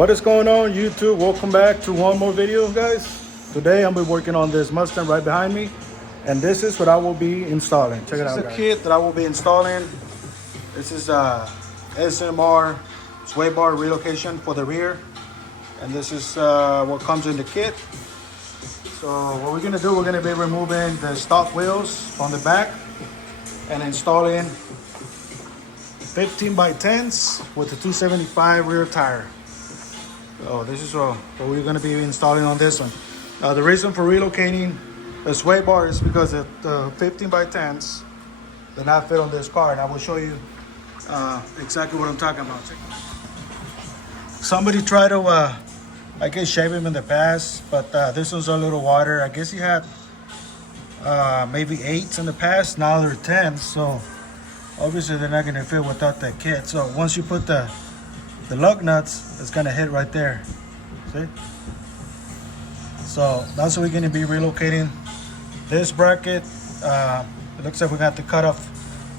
What is going on, YouTube? Welcome back to one more video, guys. Today I'm be working on this Mustang right behind me, and this is what I will be installing. Check it out, guys. This is the kit that I will be installing. This is SMR sway bar relocation for the rear, and this is what comes in the kit. So what we're gonna do, we're gonna be removing the stock wheels on the back and installing 15 by 10s with the 275 rear tire. So this is what we're going to be installing on this one. The reason for relocating a sway bar is because the 15 by 10s did not fit on this car, and I will show you exactly what I'm talking about. Somebody tried to, I guess, shave him in the past, but this one's a little wider. I guess he had maybe 8s in the past. Now they're 10s, so obviously they're not going to fit without that kit. So once you put the lug nuts, it's gonna hit right there. See? So that's what we're gonna be relocating this bracket. It looks like we got to cut off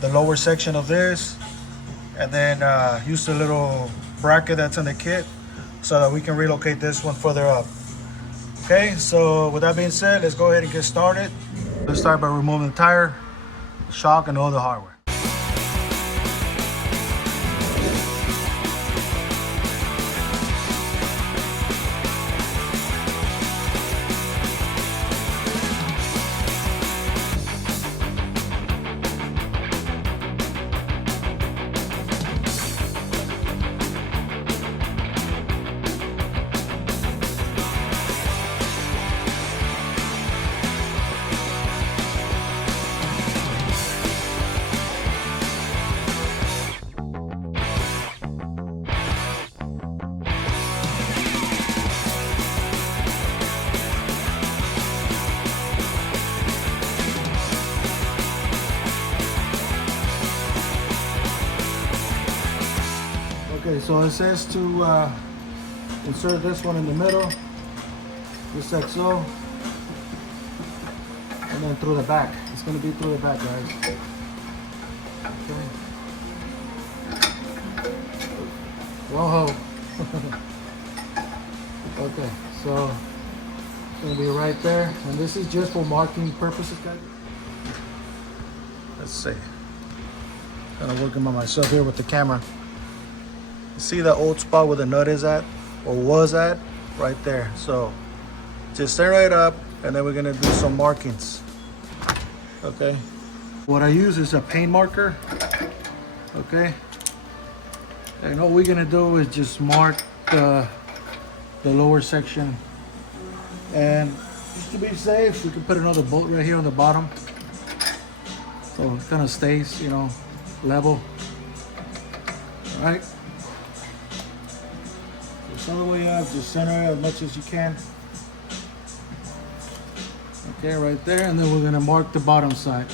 the lower section of this, and then use the little bracket that's in the kit so that we can relocate this one further up. Okay, so with that being said, let's go ahead and get started. Let's start by removing the tire, shock, and all the hardware. Okay, so it says to insert this one in the middle, just like so, and then through the back. It's going to be through the back, guys. Okay. Whoa. Okay, so it's going to be right there, and this is just for marking purposes, guys. Let's see. Kind of working by myself here with the camera. See the old spot where the nut is at, or was at, right there. So just stand right up, and then we're gonna do some markings. Okay, what I use is a paint marker. Okay, and all we're gonna do is just mark the lower section, and just to be safe, we can put another bolt right here on the bottom, so it kind of stays, you know, level. All right. All the way up, just center it as much as you can. Okay, right there, and then we're gonna mark the bottom side.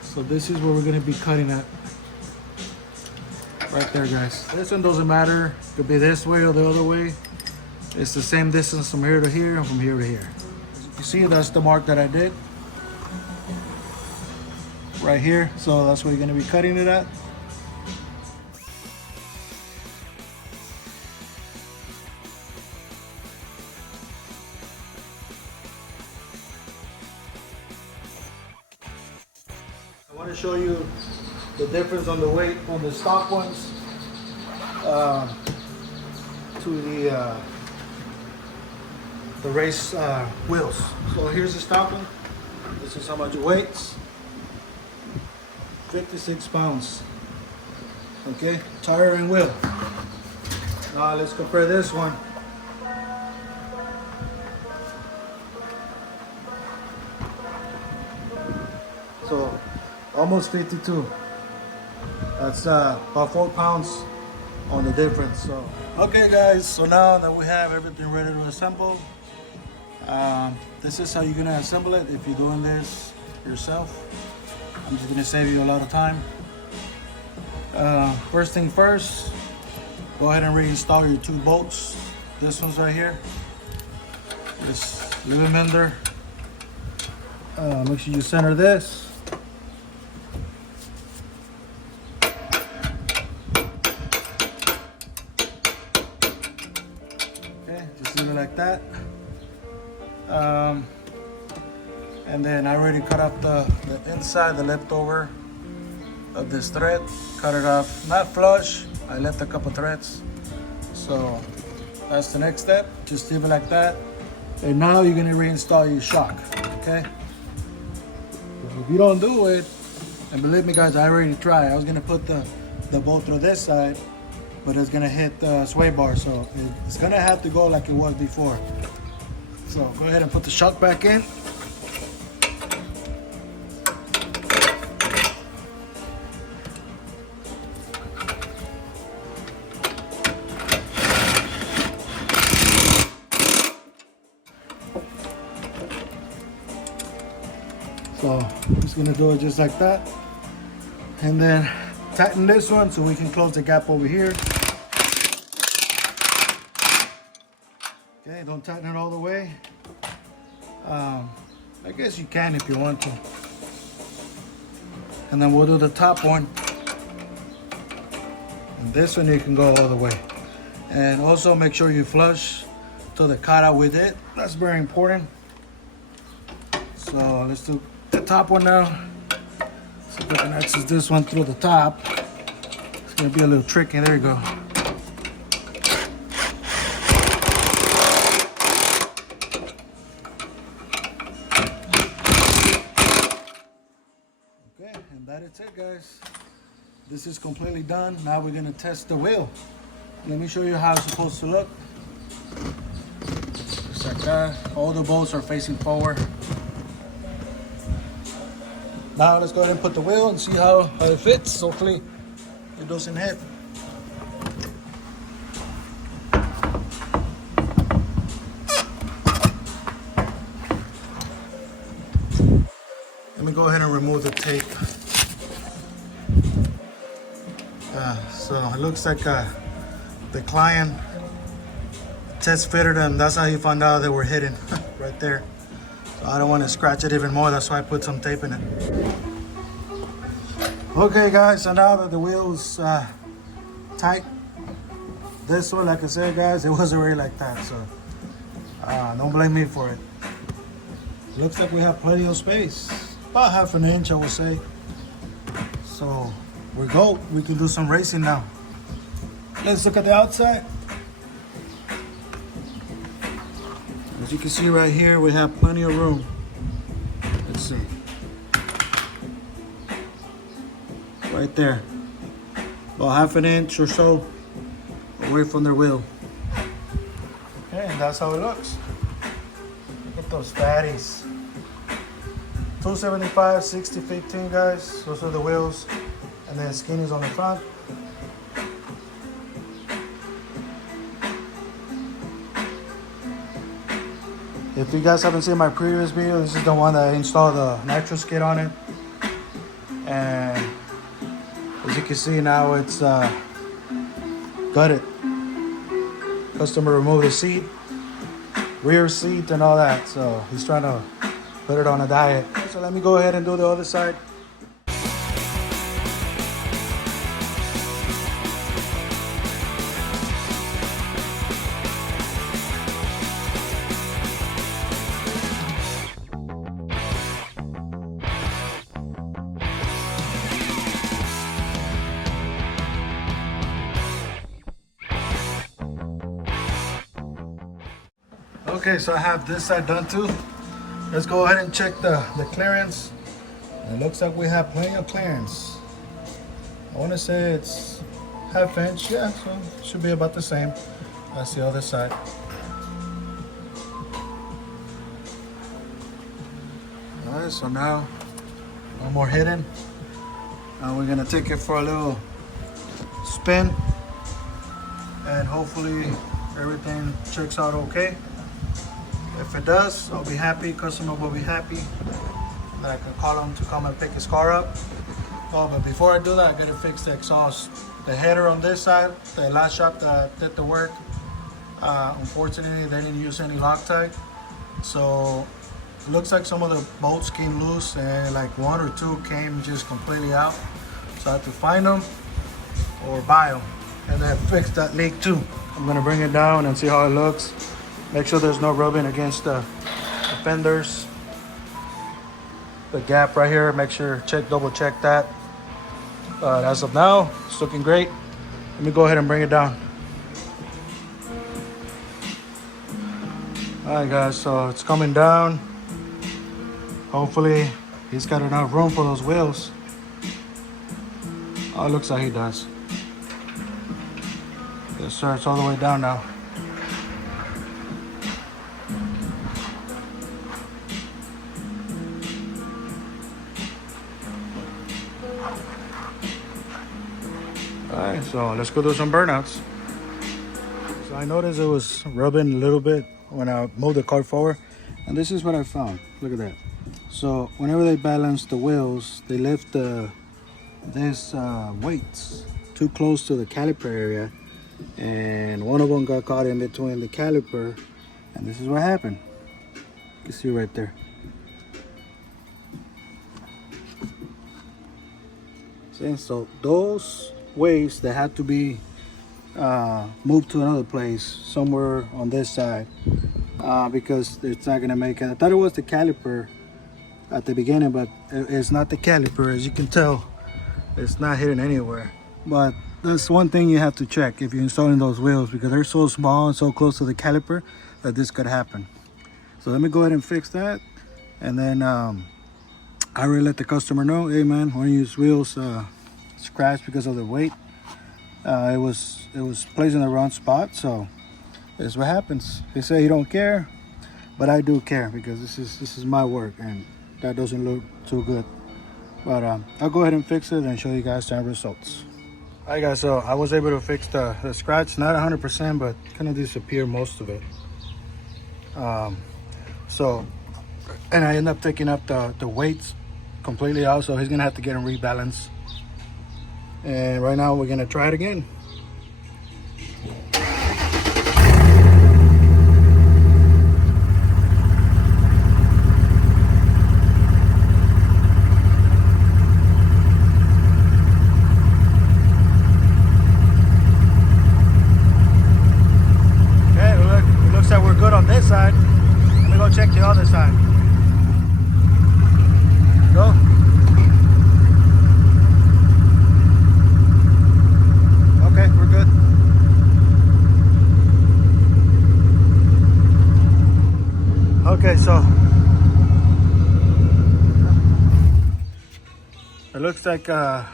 So this is where we're gonna be cutting at. Right there, guys. This one doesn't matter. It could be this way or the other way. It's the same distance from here to here and from here to here. You see, that's the mark that I did. Right here, so that's where you're gonna be cutting it at. I want to show you the difference on the weight on the stock ones to the race wheels. So here's the stock one. This is how much it weighs. 56 pounds. Okay, tire and wheel. Now let's compare this one. So almost 52. That's about 4 pounds on the difference. So okay, guys, so now that we have everything ready to assemble, this is how you're gonna assemble it if you're doing this yourself. I'm just gonna save you a lot of time. First thing first, go ahead and reinstall your 2 bolts. This one's right here. Just leave them in there. Make sure you center this. Just leave it like that. And then I already cut off the inside, the leftover of this thread. Cut it off, not flush. I left a couple threads. So that's the next step. Just leave it like that. And now you're gonna reinstall your shock, okay? If you don't do it, and believe me guys, I already tried. I was gonna put the bolt through this side, but it's gonna hit the sway bar. So it's gonna have to go like it was before. So go ahead and put the shock back in. So I'm just gonna do it just like that. And then tighten this one so we can close the gap over here. Okay, don't tighten it all the way. I guess you can if you want to. And then we'll do the top one. And this one you can go all the way. And also make sure you flush to the cutout with it. That's very important. So let's do the top one now. So we can access this one through the top. It's gonna be a little tricky. There you go. Okay, and that is it, guys. This is completely done. Now we're gonna test the wheel. Let me show you how it's supposed to look. Just like that. All the bolts are facing forward. Now let's go ahead and put the wheel and see how it fits. Hopefully it doesn't hit. Let me go ahead and remove the tape. So it looks like the client test fitted them. That's how he found out they were hidden right there. So I don't want to scratch it even more. That's why I put some tape in it. Okay guys, so now that the wheel is tight, this one, like I said guys, it was already like that. So don't blame me for it. Looks like we have plenty of space. About half an inch I would say. So we go. We can do some racing now. Let's look at the outside. As you can see right here, we have plenty of room. Let's see. Right there. About half an inch or so away from their wheel. Okay, and that's how it looks. Look at those fatties. 275, 60, 15 guys. Those are the wheels. And then skinnies on the front. If you guys haven't seen my previous video, this is the one that I installed the nitro skid on it. And as you can see now, it's gutted. Customer removed the seat, rear seat and all that. So he's trying to put it on a diet. So let me go ahead and do the other side. Okay, so I have this side done too. Let's go ahead and check the clearance. It looks like we have plenty of clearance. I want to say it's half inch, yeah, so it should be about the same. That's the other side. All right, so now no more hidden. Now we're gonna take it for a little spin, and hopefully everything checks out okay. If it does, I'll be happy. Customer will be happy that I can call him to come and pick his car up. Oh, but before I do that, I gotta fix the exhaust. The header on this side, the last shop that did the work, unfortunately, they didn't use any Loctite. So it looks like some of the bolts came loose and like one or two came just completely out. So I had to find them or buy them and then fix that leak too. I'm gonna bring it down and see how it looks. Make sure there's no rubbing against the fenders. The gap right here, make sure, double check that. But as of now, it's looking great. Let me go ahead and bring it down. All right, guys, so it's coming down. Hopefully, he's got enough room for those wheels. Oh, it looks like he does. Yes, sir, it's all the way down now. Alright, so let's go do some burnouts. So I noticed it was rubbing a little bit when I moved the car forward. And this is what I found. Look at that. So whenever they balance the wheels, they lift these weights too close to the caliper area. And one of them got caught in between the caliper. And this is what happened. You can see right there. See, so those weights that had to be moved to another place somewhere on this side because it's not gonna make it. I thought it was the caliper at the beginning, but it's not the caliper. As you can tell, it's not hidden anywhere. But that's one thing you have to check if you're installing those wheels, because they're so small and so close to the caliper that this could happen. So let me go ahead and fix that, and then I already let the customer know, hey man, when you use wheels scratched because of the weight, it was placed in the wrong spot. So this is what happens. They say you don't care, but I do care, because this is my work, and that doesn't look too good. But I'll go ahead and fix it and show you guys the results. All right, guys, so I was able to fix the scratch, not 100%, but kind of disappear most of it. So, and I end up taking up the weights completely out, so he's gonna have to get them rebalanced. And right now we're gonna try it again. Okay, it looks like we're good on this side. Let me go check the other side. Go. Okay, we're good. Okay, so it looks like the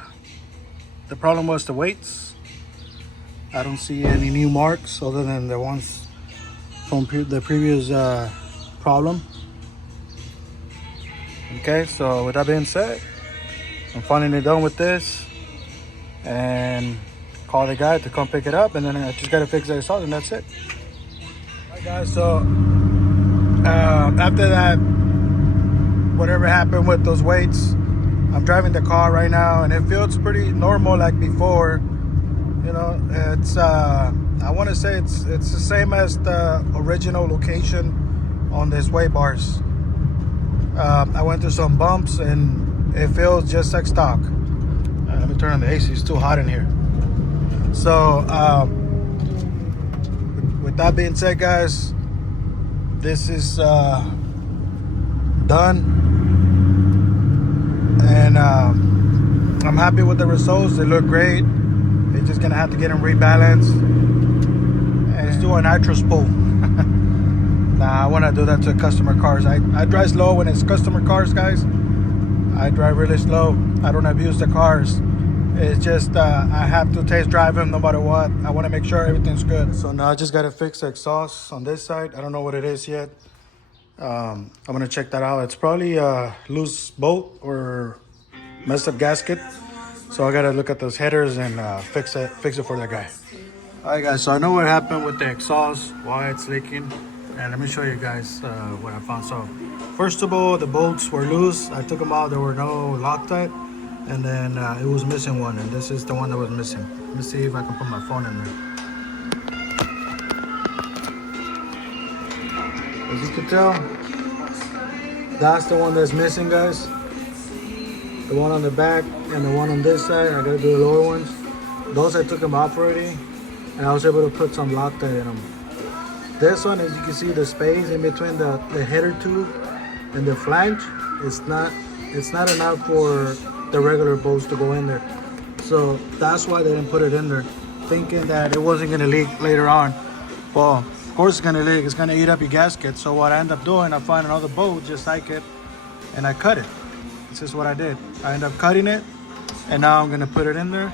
problem was the weights. I don't see any new marks other than the ones from the previous problem. Okay, so with that being said, I'm finally done with this, and call the guy to come pick it up, and then I just gotta fix the exhaust, and that's it. Alright guys, so after that, whatever happened with those weights, I'm driving the car right now, and it feels pretty normal like before. You know, it's I want to say it's the same as the original location on these weight bars. I went through some bumps, and it feels just like stock. Let me turn on the AC, it's too hot in here. So with that being said, guys, this is done, and I'm happy with the results. They look great. They're just gonna have to get them rebalanced, and let's do a nitro spool. Nah, I want to do that to customer cars. I drive slow when it's customer cars, guys. I drive really slow. I don't abuse the cars. It's just I have to test drive them no matter what. I want to make sure everything's good. So now I just got to fix the exhaust on this side. I don't know what it is yet. I'm going to check that out. It's probably a loose bolt or messed up gasket. So I got to look at those headers and fix it for the guy. All right, guys. So I know what happened with the exhaust, why it's leaking. And let me show you guys what I found. So first of all, the bolts were loose. I took them out. There were no Loctite. And then it was missing one, and this is the one that was missing. Let me see if I can put my phone in there. As you can tell, that's the one that's missing, guys. The one on the back and the one on this side. I gotta do the lower ones. Those I took them off already, and I was able to put some Loctite in them. This one, as you can see, the space in between the header tube and the flange, it's not enough for the regular bolts to go in there. So that's why they didn't put it in there, thinking that it wasn't gonna leak later on. Well, of course it's gonna leak, it's gonna eat up your gasket. So what I end up doing, I find another bolt just like it, and I cut it. This is what I did. I end up cutting it, and now I'm gonna put it in there,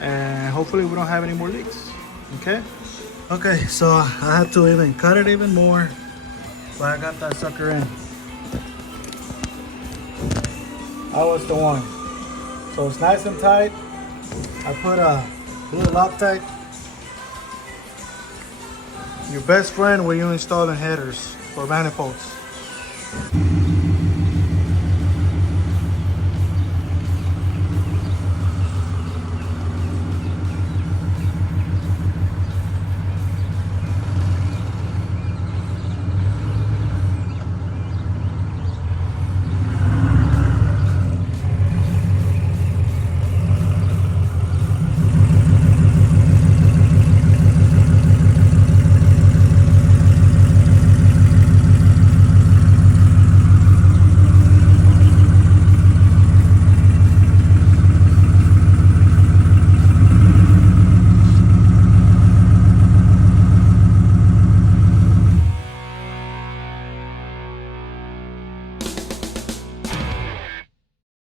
and hopefully we don't have any more leaks, okay? Okay, so I had to even cut it even more, but I got that sucker in. That was the one. So it's nice and tight. I put a little Loctite. Your best friend when you're installing headers or manifolds.